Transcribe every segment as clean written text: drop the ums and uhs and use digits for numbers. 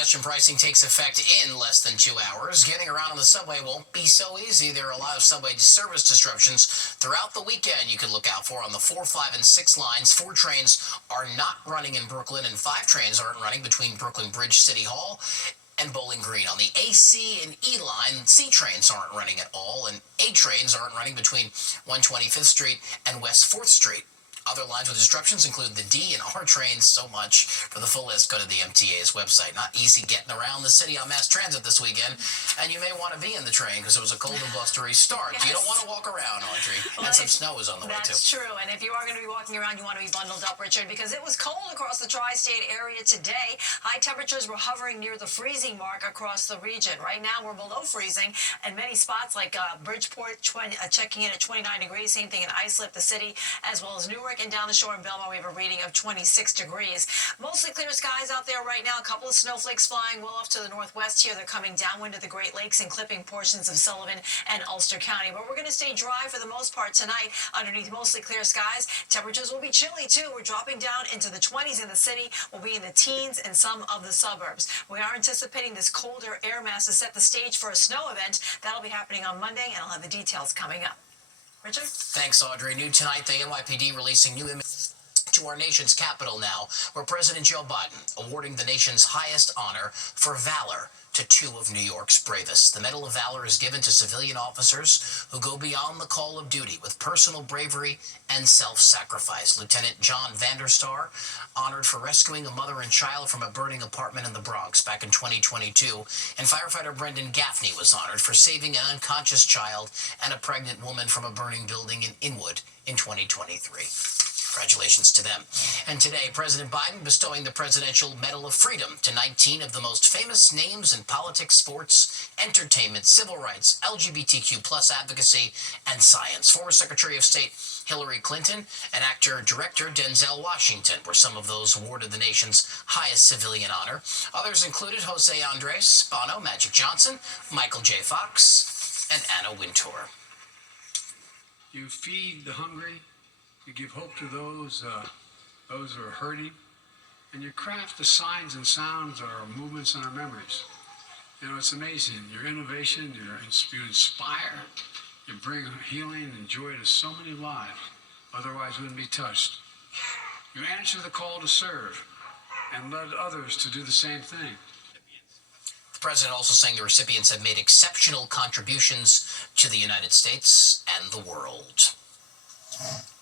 congestion pricing takes effect in less than 2 hours. Getting around on the subway won't be so easy. There are a lot of subway service disruptions throughout the weekend you can look out for on the 4, 5, and 6 lines. 4 trains are not running in Brooklyn, and 5 trains aren't running between Brooklyn Bridge City Hall and Bowling Green. On the A, C, and E line, C trains aren't running at all, and A trains aren't running between 125th Street and West 4th Street. Other lines with disruptions include the D and R trains. So much for the full list. Go to the MTA's website. Not easy getting around the city on mass transit this weekend, and you may want to be in the train because it was a cold and blustery start. Yes. You don't want to walk around, Audrey, and some snow is on the way, too. That's true, and if you are going to be walking around, you want to be bundled up, Richard, because it was cold across the tri-state area today. High temperatures were hovering near the freezing mark across the region. Right now, we're below freezing, and many spots like Bridgeport checking in at 29 degrees, same thing in Islip, the city, as well as Newark, and down the shore in Belmont, we have a reading of 26 degrees. Mostly clear skies out there right now. A couple of snowflakes flying well off to the northwest here. They're coming downwind of the Great Lakes and clipping portions of Sullivan and Ulster County. But we're going to stay dry for the most part tonight underneath mostly clear skies. Temperatures will be chilly, too. We're dropping down into the 20s in the city. We'll be in the teens in some of the suburbs. We are anticipating this colder air mass to set the stage for a snow event. That'll be happening on Monday, and I'll have the details coming up. Richard? Thanks, Audrey. New tonight, the NYPD releasing new images to our nation's capital now, where President Joe Biden awarding the nation's highest honor for valor to 2 of New York's bravest. The Medal of Valor is given to civilian officers who go beyond the call of duty with personal bravery and self-sacrifice. Lieutenant John Vanderstar, honored for rescuing a mother and child from a burning apartment in the Bronx back in 2022, and firefighter Brendan Gaffney was honored for saving an unconscious child and a pregnant woman from a burning building in Inwood in 2023. Congratulations to them. And today, President Biden bestowing the Presidential Medal of Freedom to 19 of the most famous names in politics, sports, entertainment, civil rights, LGBTQ plus advocacy, and science. Former Secretary of State Hillary Clinton and actor-director Denzel Washington were some of those awarded the nation's highest civilian honor. Others included Jose Andres, Bono, Magic Johnson, Michael J. Fox, and Anna Wintour. You feed the hungry. You give hope to those who are hurting, and you craft the signs and sounds, our movements and our memories. You know, it's amazing. Your innovation, you inspire, you bring healing and joy to so many lives, otherwise wouldn't be touched. You answer the call to serve and led others to do the same thing. The president also saying the recipients have made exceptional contributions to the United States and the world.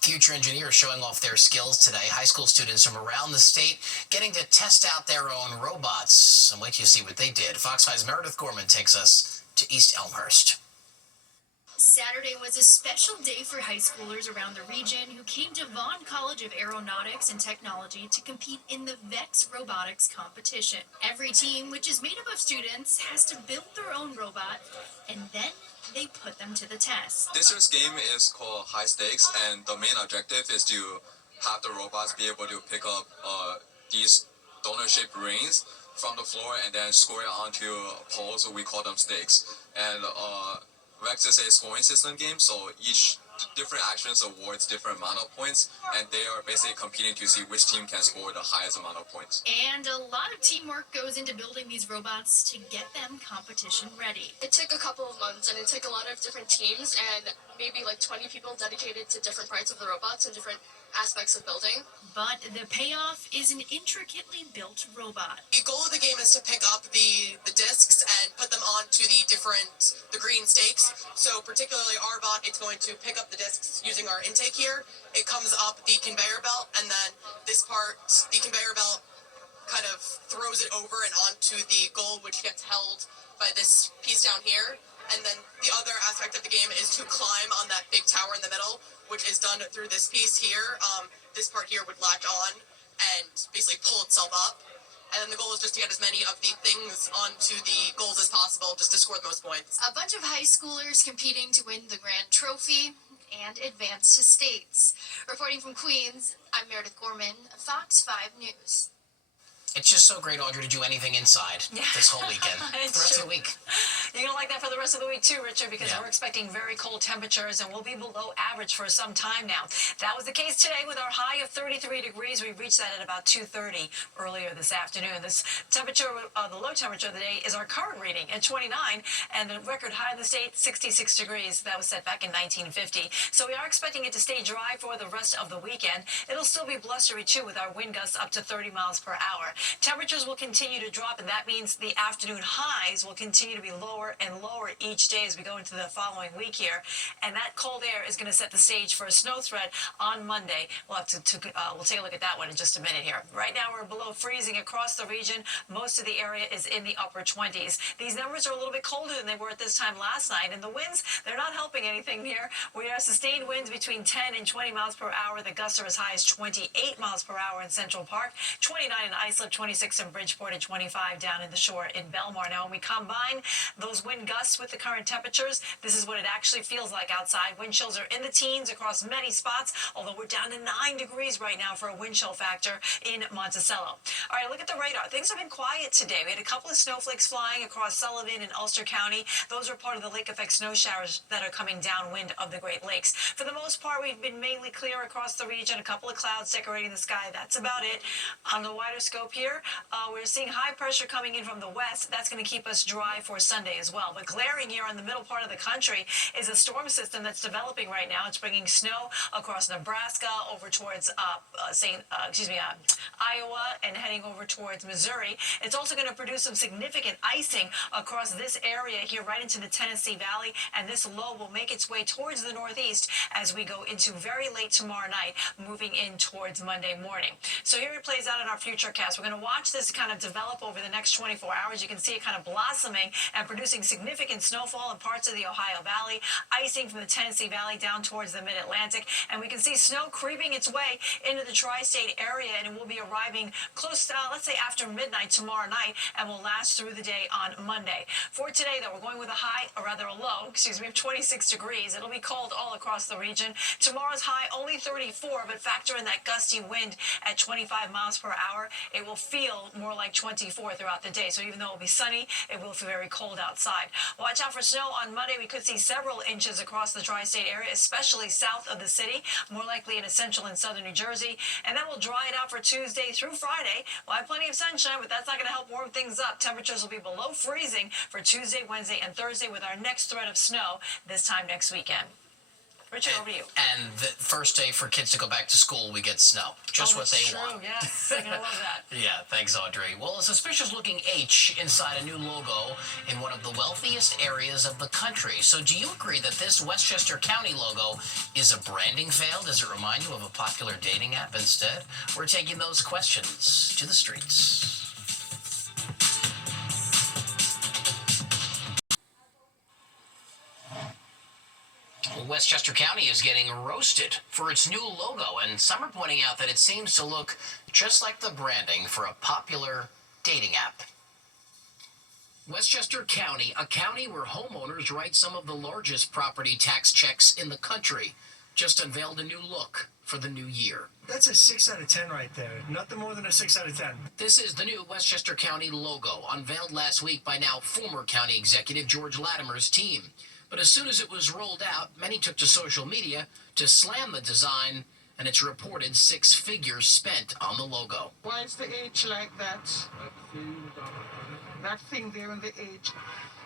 Future engineers showing off their skills today. High school students from around the state getting to test out their own robots. And wait till you see what they did. Fox 5's Meredith Gorman takes us to East Elmhurst. Saturday was a special day for high schoolers around the region who came to Vaughn College of Aeronautics and Technology to compete in the VEX robotics competition. Every team, which is made up of students, has to build their own robot, and then they put them to the test. This year's game is called High Stakes, and the main objective is to have the robots be able to pick up these donut-shaped rings from the floor and then score it onto poles, so we call them stakes. And Vex is a scoring system game, so each different actions awards different amount of points, and they are basically competing to see which team can score the highest amount of points. And a lot of teamwork goes into building these robots to get them competition ready. It took a couple of months, and it took a lot of different teams, and maybe like 20 people dedicated to different parts of the robots and different aspects of building. But the payoff is an intricately built robot. The goal of the game is to pick up the discs and put them onto the green stakes. So particularly our bot, it's going to pick up the discs using our intake here. It comes up the conveyor belt, and then this part, the conveyor belt kind of throws it over and onto the goal, which gets held by this piece down here. And then the other aspect of the game is to climb on that big tower in the middle, which is done through this piece here. This part here would latch on and basically pull itself up. And then the goal is just to get as many of the things onto the goals as possible, just to score the most points. A bunch of high schoolers competing to win the grand trophy and advance to states. Reporting from Queens, I'm Meredith Gorman, Fox 5 News. It's just so great, Audrey, to do anything inside this whole weekend. The rest of the week. You're going to like that for the rest of the week too, Richard, because Yeah. we're expecting very cold temperatures and we'll be below average for some time now. That was the case today with our high of 33 degrees. We reached that at about 2:30 earlier this afternoon. This temperature, the low temperature of the day is our current reading at 29, and the record high in the state, 66 degrees. That was set back in 1950. So we are expecting it to stay dry for the rest of the weekend. It'll still be blustery too with our wind gusts up to 30 miles per hour. Temperatures will continue to drop, and that means the afternoon highs will continue to be lower and lower each day as we go into the following week here. And that cold air is going to set the stage for a snow threat on Monday. We'll have we'll take a look at that one in just a minute here. Right now we're below freezing across the region. Most of the area is in the upper 20s. These numbers are a little bit colder than they were at this time last night, and the winds, they're not helping anything here. We are sustained winds between 10 and 20 miles per hour. The gusts are as high as 28 miles per hour in Central Park, 29 in Islip, 26 in Bridgeport, and 25 down in the shore in Belmar. Now, when we combine those wind gusts with the current temperatures, this is what it actually feels like outside. Wind chills are in the teens across many spots, although we're down to 9 degrees right now for a wind chill factor in Monticello. All right, look at the radar. Things have been quiet today. We had a couple of snowflakes flying across Sullivan and Ulster County. Those are part of the lake effect snow showers that are coming downwind of the Great Lakes. For the most part, we've been mainly clear across the region. A couple of clouds decorating the sky. That's about it. On the wider scope here, we're seeing high pressure coming in from the west. That's going to keep us dry for Sunday as well. But glaring here on the middle part of the country is a storm system that's developing right now. It's bringing snow across Nebraska over towards Iowa and heading over towards Missouri. It's also going to produce some significant icing across this area here right into the Tennessee Valley, and this low will make its way towards the northeast as we go into very late tomorrow night, moving in towards Monday morning. So here it plays out in our future cast. We're going to watch this kind of develop over the next 24 hours. You can see it kind of blossoming and producing significant snowfall in parts of the Ohio Valley, icing from the Tennessee Valley down towards the mid-Atlantic, and we can see snow creeping its way into the tri-state area, and it will be arriving close to, let's say, after midnight tomorrow night, and will last through the day on Monday. For today, though, we're going with a high, or rather a low, of 26 degrees. It'll be cold all across the region. Tomorrow's high only 34, but factor in that gusty wind at 25 miles per hour. It will feel more like 24 throughout the day. So even though it'll be sunny, it will feel very cold outside. Watch out for snow on Monday. We could see several inches across the tri-state area, especially south of the city, more likely in central and southern New Jersey. And then we'll dry it out for Tuesday through Friday. We'll have plenty of sunshine, but that's not going to help warm things up. Temperatures will be below freezing for Tuesday, Wednesday, and Thursday, with our next threat of snow this time next weekend. Richard, over to you. And the first day for kids to go back to school, we get snow. Just what they want. Yes, they're going to love that. Yeah, thanks, Audrey. Well, a suspicious-looking H inside a new logo in one of the wealthiest areas of the country. So do you agree that this Westchester County logo is a branding fail? Does it remind you of a popular dating app instead? We're taking those questions to the streets. Westchester County is getting roasted for its new logo, and some are pointing out that it seems to look just like the branding for a popular dating app. Westchester County, a county where homeowners write some of the largest property tax checks in the country, just unveiled a new look for the new year. That's a 6 out of 10 right there. Nothing more than a 6 out of 10. This is the new Westchester County logo, unveiled last week by now former county executive George Latimer's team. But as soon as it was rolled out, many took to social media to slam the design and its reported 6 figures spent on the logo. Why is the H like that? That thing there on the H,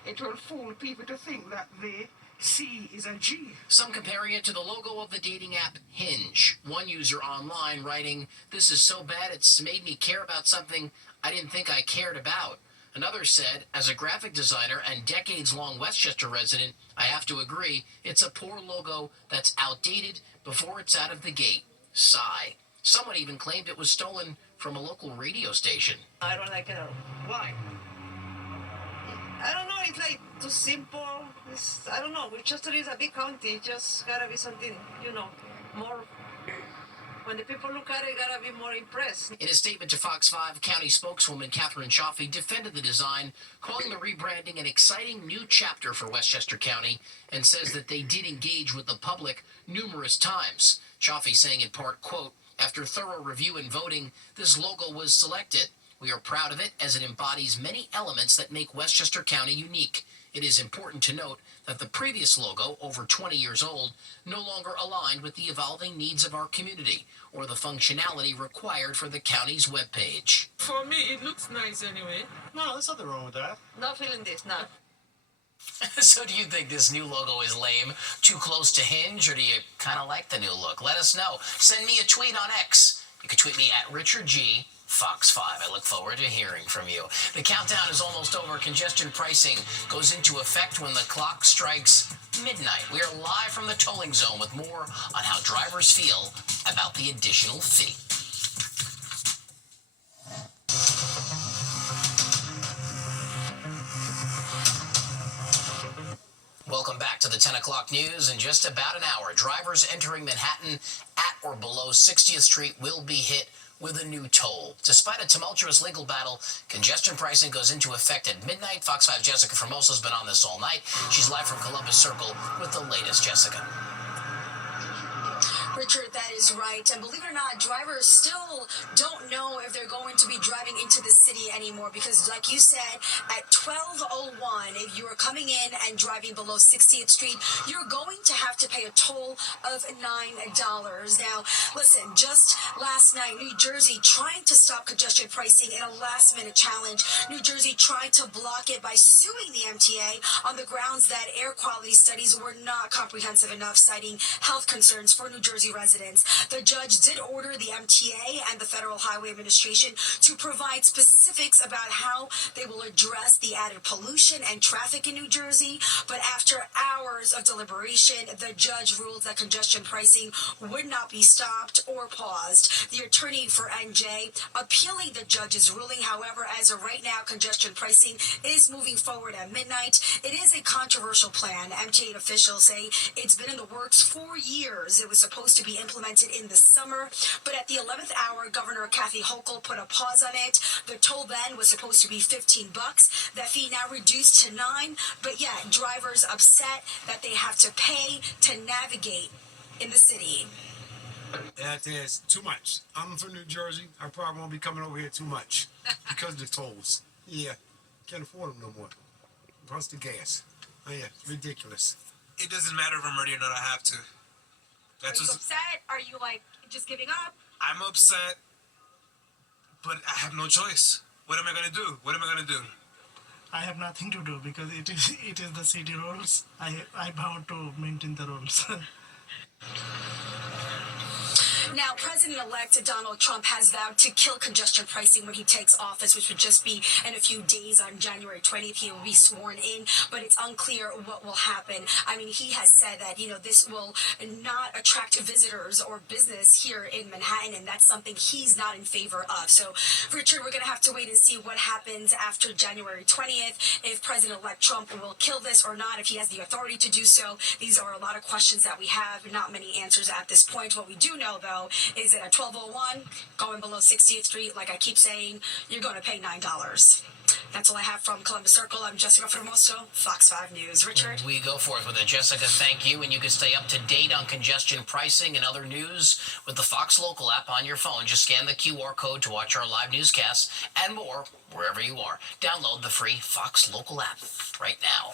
it will fool people to think that the C is a G. Some comparing it to the logo of the dating app Hinge. One user online writing, "This is so bad it's made me care about something I didn't think I cared about." Another said, "As a graphic designer and decades-long Westchester resident, I have to agree, it's a poor logo that's outdated before it's out of the gate. Sigh." Someone even claimed it was stolen from a local radio station. I don't like it at all. Why? I don't know, it's like too simple. I don't know, Winchester is a big county, just gotta be something, more. When the people look at it, gotta be more impressed. In a statement to Fox 5, county spokeswoman Catherine Chaffee defended the design, calling the rebranding an exciting new chapter for Westchester County, and says that they did engage with the public numerous times. Chaffee saying in part, quote, "After thorough review and voting, this logo was selected. We are proud of it as it embodies many elements that make Westchester County unique. It is important to note that the previous logo, over 20 years old, no longer aligned with the evolving needs of our community or the functionality required for the county's webpage. For me, it looks nice anyway. No, there's nothing wrong with that. Not feeling this, no. So do you think this new logo is lame, too close to Hinge, or do you kind of like the new look? Let us know. Send me a tweet on X. You can tweet me at Richard G. Fox 5. I look forward to hearing from you. The countdown is almost over. Congestion pricing goes into effect when the clock strikes midnight. We are live from the tolling zone with more on how drivers feel about the additional fee. Welcome back to the 10 o'clock news. In just about an hour, drivers entering Manhattan at or below 60th Street will be hit with a new toll. Despite a tumultuous legal battle, congestion pricing goes into effect at midnight. Fox 5 Jessica Formosa has been on this all night. She's live from Columbus Circle with the latest. Jessica. Richard, that is right. And believe it or not, drivers still don't know if they're going to be driving into the city anymore because, like you said, at 12:01, if you are coming in and driving below 60th Street, you're going to have to pay a toll of $9. Now, listen, just last night, New Jersey trying to stop congestion pricing in a last-minute challenge. New Jersey tried to block it by suing the MTA on the grounds that air quality studies were not comprehensive enough, citing health concerns for New Jersey residents. The judge did order the MTA and the Federal Highway Administration to provide specifics about how they will address the added pollution and traffic in New Jersey. But after hours of deliberation, the judge ruled that congestion pricing would not be stopped or paused. The attorney for NJ appealing the judge's ruling. However, as of right now, congestion pricing is moving forward at midnight. It is a controversial plan. MTA officials say it's been in the works for years. It was supposed to be implemented in the summer, but at the 11th hour, Governor Kathy Hochul put a pause on it. The toll then was supposed to be $15. That fee now reduced to $9, but yet drivers upset that they have to pay to navigate in the city. That is too much. I'm from New Jersey. I probably won't be coming over here too much because of the tolls. Yeah, can't afford them no more. Plus the gas. Oh yeah, it's ridiculous. It doesn't matter if I'm ready or not. I have to. Are you upset? Are you like just giving up? I'm upset, but I have no choice. What am I gonna do? What am I gonna do? I have nothing to do because it is the city rules. I bound to maintain the rules. Now, President-elect Donald Trump has vowed to kill congestion pricing when he takes office, which would just be in a few days on January 20th. He will be sworn in, but it's unclear what will happen. I mean, he has said that, this will not attract visitors or business here in Manhattan, and that's something he's not in favor of. So, Richard, we're going to have to wait and see what happens after January 20th, if President-elect Trump will kill this or not, if he has the authority to do so. These are a lot of questions that we have, not many answers at this point. What we do know, though, is that at 12:01, going below 60th Street, like I keep saying, you're going to pay $9. That's all I have from Columbus Circle. I'm Jessica Formoso, Fox 5 News. Richard? We go forth with it. Jessica, thank you. And you can stay up to date on congestion pricing and other news with the Fox Local app on your phone. Just scan the QR code to watch our live newscasts and more wherever you are. Download the free Fox Local app right now.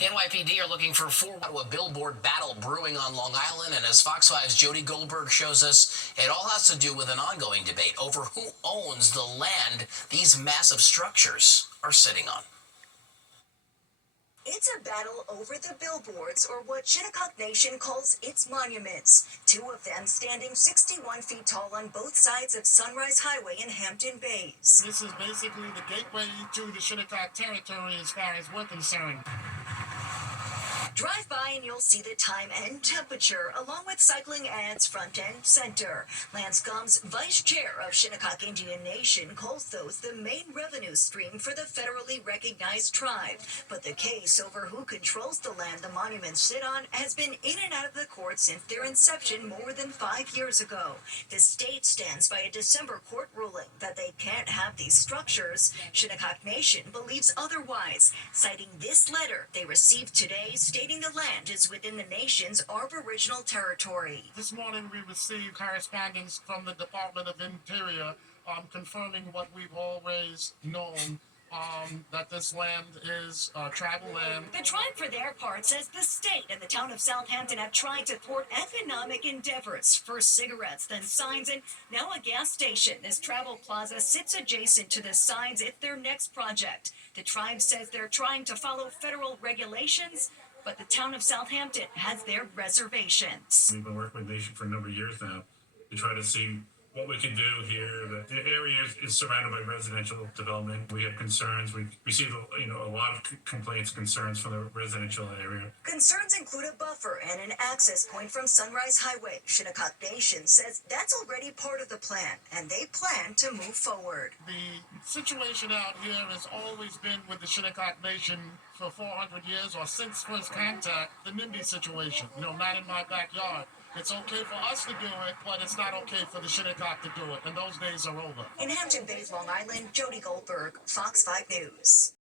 The NYPD are looking for a billboard battle brewing on Long Island, and as Fox 5's Jody Goldberg shows us, it all has to do with an ongoing debate over who owns the land these massive structures are sitting on. It's a battle over the billboards, or what Shinnecock Nation calls its monuments. Two of them standing 61 feet tall on both sides of Sunrise Highway in Hampton Bays. This is basically the gateway to the Shinnecock territory as far as we're concerned. Drive by and you'll see the time and temperature, along with cycling ads front and center. Lance Gumbs, vice chair of Shinnecock Indian Nation, calls those the main revenue stream for the federally recognized tribe. But the case over who controls the land the monuments sit on has been in and out of the court since their inception more than 5 years ago. The state stands by a December court ruling that they can't have these structures. Shinnecock Nation believes otherwise, citing this letter they received today stating the land is within the nation's aboriginal territory. This morning we received correspondence from the Department of Interior confirming what we've always known, that this land is tribal land. The tribe, for their part, says the state and the town of Southampton have tried to thwart economic endeavors. First cigarettes, then signs, and now a gas station. This travel plaza sits adjacent to the signs. It's their next project. The tribe says they're trying to follow federal regulations, but the town of Southampton has their reservations. We've been working with Nation for a number of years now to try to see what we can do here. The area is surrounded by residential development. We have concerns. We've received a lot of complaints, concerns from the residential area. Concerns include a buffer and an access point from Sunrise Highway. Shinnecock Nation says that's already part of the plan, and they plan to move forward. The situation out here has always been with the Shinnecock Nation for 400 years, or since first contact, the NIMBY situation. Not in my backyard. It's okay for us to do it, but it's not okay for the Shinnecock to do it, and those days are over. In Hampton Bays, Long Island, Jody Goldberg, Fox 5 News.